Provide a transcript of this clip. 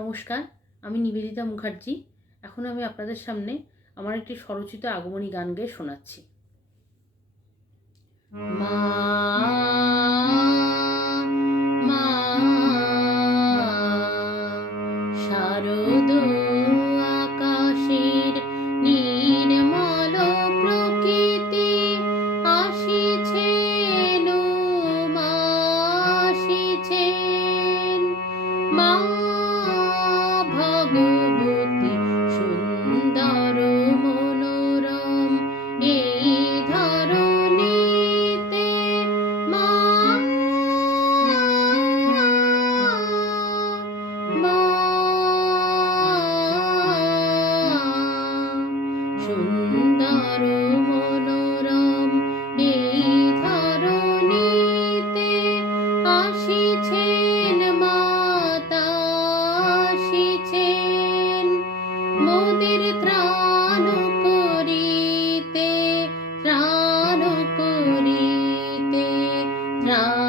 নমস্কার, আমি নিবেদিতা মুখার্জি। এখন আমি আপনাদের সামনে আমার একটি স্বরচিত আগমনী গান গেয়ে শোনাচ্ছি। মা মা শারদ আকাশের নির্মল প্রকৃতি আসিছেন, মা আসিছেন। মা ভগবতী সুন্দর মনোরম এই ধরণীতে, মা মা সুন্দর মনোরম এই ধরণীতে আসিছেন, মাতা আসিছেন। মোদের ত্রাণ করিতে, ত্রাণ করিতে, ত্রাণ